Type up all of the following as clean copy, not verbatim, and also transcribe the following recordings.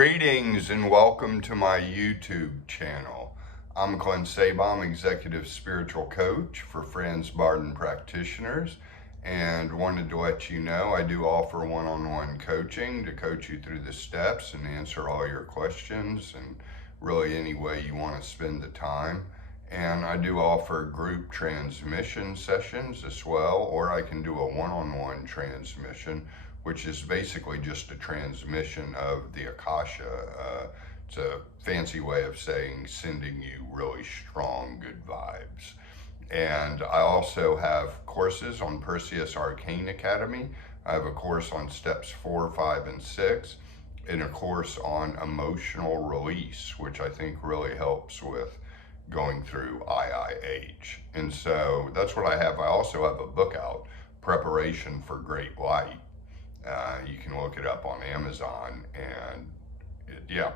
Greetings and welcome to my YouTube channel. I'm Clint Sabom, Executive Spiritual Coach for Friends Barden Practitioners, and wanted to let you know I do offer one-on-one coaching to coach you through the steps and answer all your questions and really any way you want to spend the time. And I do offer group transmission sessions as well, or I can do a one-on-one transmission, which is basically just a transmission of the Akasha. It's a fancy way of saying sending you really strong, good vibes. And I also have courses on Perseus Arcane Academy. I have a course on steps 4, 5, and 6, and a course on emotional release, which I think really helps with going through IIH. And so that's what I have. I also have a book out, Preparation for Great Light. You can look it up on Amazon, and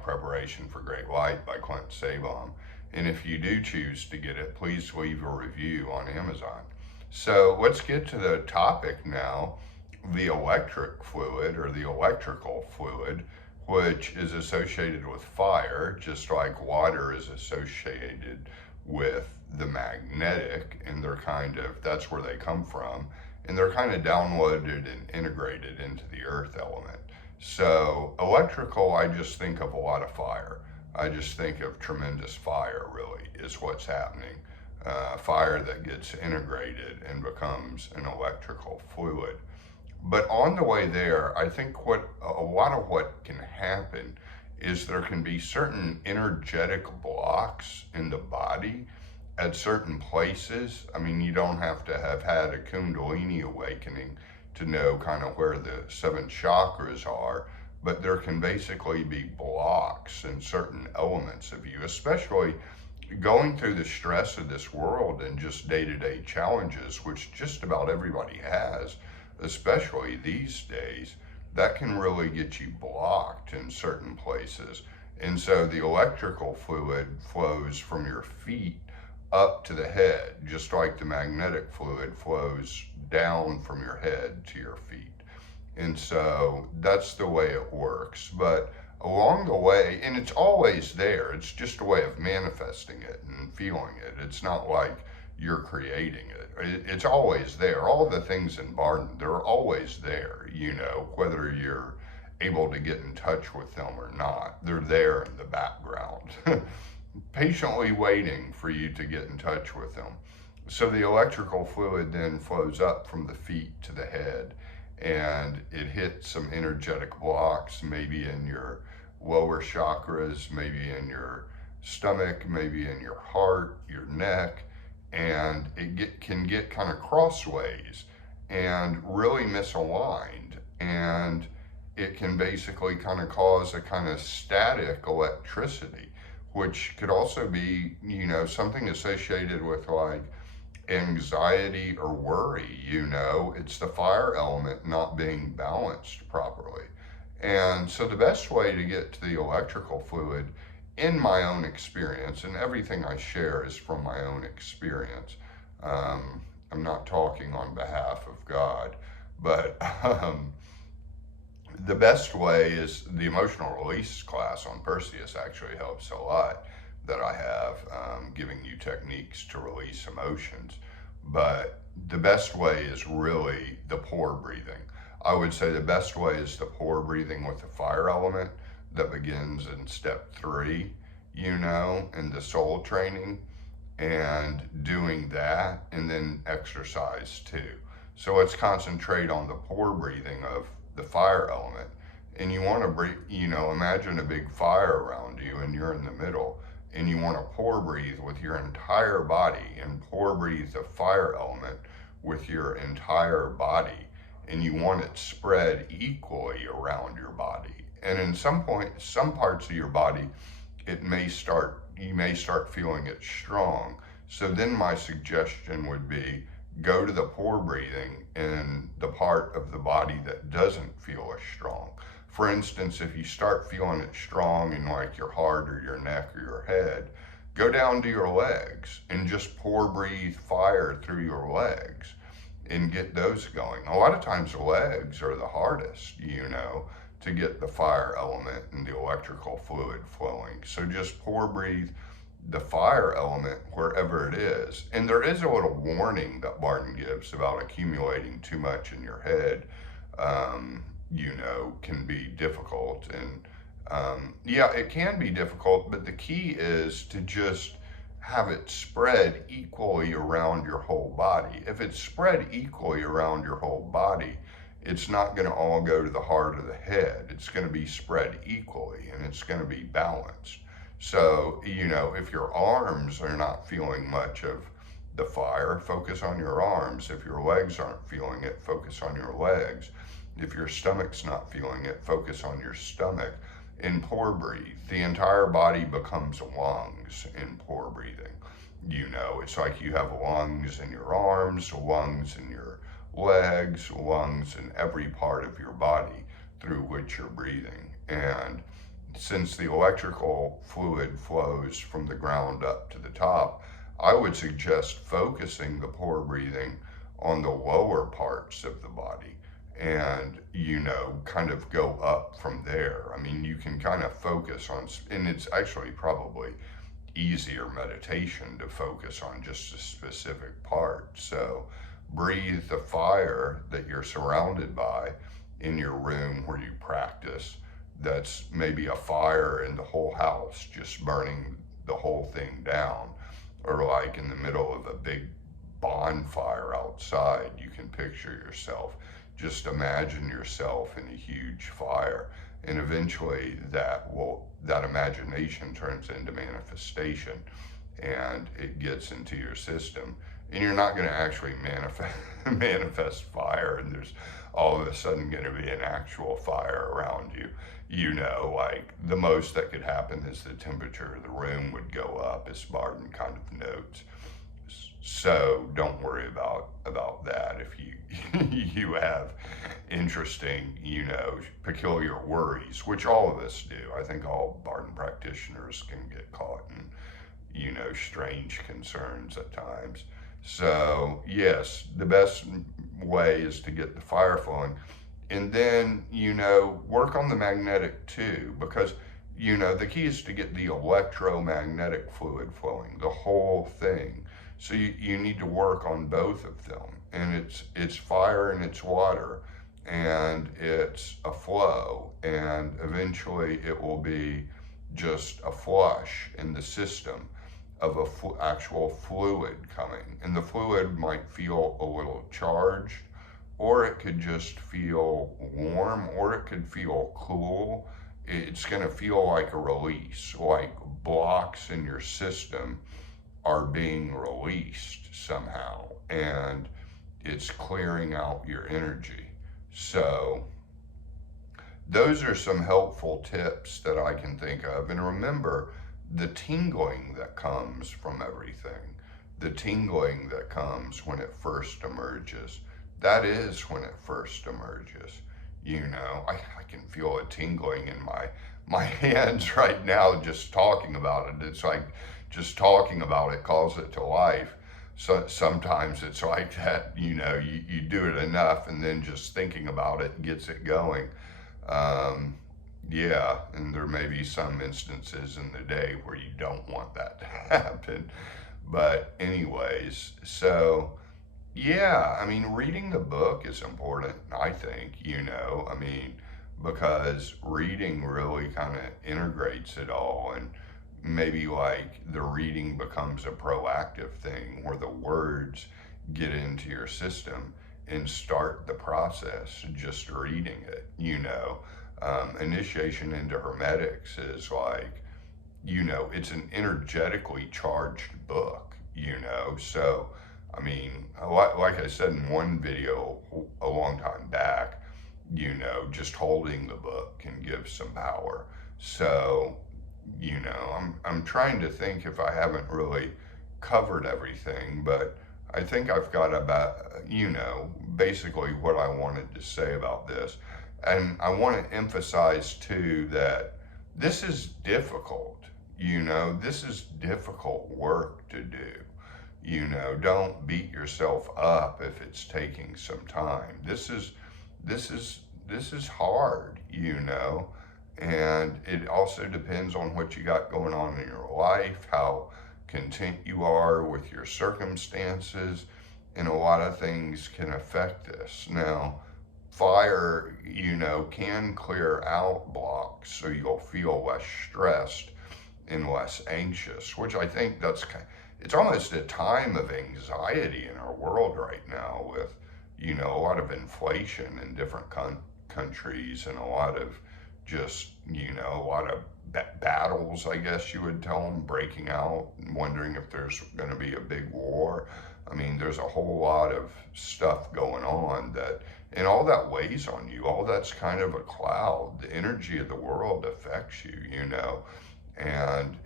Preparation for Great Light by Clint Sabom. And if you do choose to get it, please leave a review on Amazon. So let's get to the topic now, the electric fluid or the electrical fluid, which is associated with fire, just like water is associated with the magnetic, and that's where they come from. And they're kind of downloaded and integrated into the earth element. So electrical, I just think of a lot of fire. I just think of tremendous fire, really, is what's happening. Fire that gets integrated and becomes an electrical fluid. But on the way there, I think a lot of what can happen is there can be certain energetic blocks in the body at certain places. I mean, you don't have to have had a Kundalini awakening to know kind of where the 7 chakras are, but there can basically be blocks in certain elements of you, especially going through the stress of this world and just day-to-day challenges, which just about everybody has, especially these days. That can really get you blocked in certain places. And so the electrical fluid flows from your feet up to the head, just like the magnetic fluid flows down from your head to your feet. And so that's the way it works. But along the way, and it's always there, it's just a way of manifesting it and feeling it. It's not like you're creating it. It's always there. All the things in Barden, they're always there, whether you're able to get in touch with them or not. They're there in the background. Patiently waiting for you to get in touch with them. So the electrical fluid then flows up from the feet to the head, and it hits some energetic blocks, maybe in your lower chakras, maybe in your stomach, maybe in your heart, your neck, and it can get kind of crossways and really misaligned, and it can basically kind of cause a kind of static electricity, which could also be, something associated with like anxiety or worry. It's the fire element not being balanced properly. And so the best way to get to the electrical fluid, in my own experience, and everything I share is from my own experience. I'm not talking on behalf of God, but the best way is the emotional release class on Perseus actually helps a lot that I have, giving you techniques to release emotions. But the best way is really the pore breathing. I would say the best way is the pore breathing with the fire element that begins in step 3, in the soul training, and doing that, and then exercise too. So let's concentrate on the pore breathing of the fire element. And you want to breathe, imagine a big fire around you and you're in the middle, and you want to pore breathe with your entire body and pore breathe the fire element with your entire body. And you want it spread equally around your body. And in some parts of your body, you may start feeling it strong. So then my suggestion would be, go to the pore breathing in the part of the body that doesn't feel as strong. For instance, if you start feeling it strong in like your heart or your neck or your head, go down to your legs and just pore breathe fire through your legs and get those going. A lot of times the legs are the hardest, to get the fire element and the electrical fluid flowing. So just pour breathe the fire element wherever it is. And there is a little warning that Barton gives about accumulating too much in your head, can be difficult. And yeah, it can be difficult, but the key is to just have it spread equally around your whole body. If it's spread equally around your whole body, it's not going to all go to the heart of the head. It's going to be spread equally, and it's going to be balanced. So, if your arms are not feeling much of the fire, focus on your arms. If your legs aren't feeling it, focus on your legs. If your stomach's not feeling it, focus on your stomach. In pour breathe, the entire body becomes lungs in pour breathing. It's like you have lungs in your arms, lungs in your legs, lungs in every part of your body through which you're breathing. And since the electrical fluid flows from the ground up to the top, I would suggest focusing the pour breathing on the lower parts of the body and, kind of go up from there. I mean, you can kind of focus on, and it's actually probably easier meditation to focus on just a specific part. So breathe the fire that you're surrounded by in your room where you practice. That's maybe a fire in the whole house, just burning the whole thing down. Or like in the middle of a big bonfire outside, you can picture yourself. Just imagine yourself in a huge fire. And eventually that imagination turns into manifestation, and it gets into your system. And you're not going to actually manifest fire, and there's all of a sudden going to be an actual fire around you. Like the most that could happen is the temperature of the room would go up, as Barton kind of notes. So don't worry about that if you have interesting, peculiar worries, which all of us do. I think all Barton practitioners can get caught in, strange concerns at times. So yes, the best way is to get the fire flowing. And then, work on the magnetic too, because, the key is to get the electromagnetic fluid flowing, the whole thing. So you need to work on both of them. And it's fire and it's water, and it's a flow, and eventually it will be just a flush in the system of actual fluid coming. And the fluid might feel a little charged, or it could just feel warm, or it could feel cool. It's going to feel like a release, like blocks in your system are being released somehow, and it's clearing out your energy. So those are some helpful tips that I can think of. And remember, the tingling that comes from everything, the tingling that comes when it first emerges, that is when it first emerges. I can feel a tingling in my hands right now just talking about it. It's like just talking about it calls it to life. So sometimes it's like that, you do it enough, and then just thinking about it gets it going. Yeah, and there may be some instances in the day where you don't want that to happen. But anyways, so yeah, I mean, reading the book is important, I think, because reading really kind of integrates it all, and maybe like the reading becomes a proactive thing where the words get into your system and start the process just reading it. Initiation into hermetics is like, it's an energetically charged book, so I mean, like I said in one video a long time back, just holding the book can give some power. So, I'm trying to think if I haven't really covered everything, but I think I've got about, basically what I wanted to say about this. And I want to emphasize too that this is difficult, this is difficult work to do. Don't beat yourself up if it's taking some time. This is hard, and it also depends on what you got going on in your life, how content you are with your circumstances, and a lot of things can affect this. Now, fire, can clear out blocks so you'll feel less stressed and less anxious, which I think it's almost a time of anxiety in our world right now with, a lot of inflation in different countries and a lot of just, a lot of battles, I guess you would tell them, breaking out and wondering if there's going to be a big war. I mean, there's a whole lot of stuff going on and all that weighs on you. All that's kind of a cloud. The energy of the world affects you, and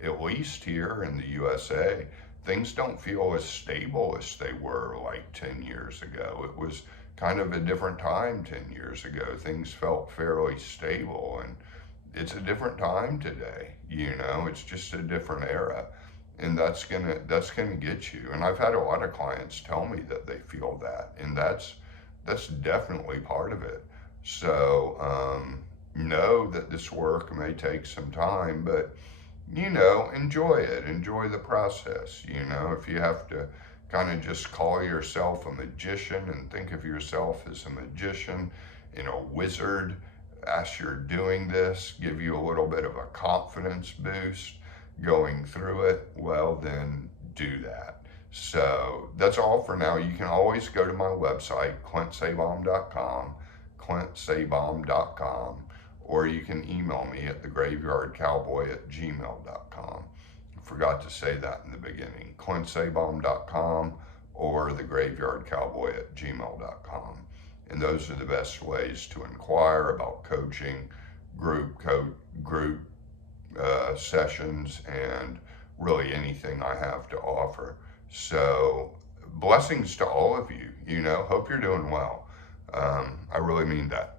at least here in the USA, things don't feel as stable as they were like 10 years ago. It was kind of a different time 10 years ago. Things felt fairly stable, and it's a different time today. It's just a different era, and that's gonna get you. And I've had a lot of clients tell me that they feel that, and that's definitely part of it. So know that this work may take some time, but enjoy it. Enjoy the process. If you have to kind of just call yourself a magician and think of yourself as a magician and a wizard as you're doing this, give you a little bit of a confidence boost going through it, well, then do that. So that's all for now. You can always go to my website, clintsabaum.com, clintsabaum.com, or you can email me at thegraveyardcowboy@gmail.com. I forgot to say that in the beginning. clintsabaum.com or thegraveyardcowboy@gmail.com. And those are the best ways to inquire about coaching, group sessions, and really anything I have to offer. So blessings to all of you. Hope you're doing well. I really mean that.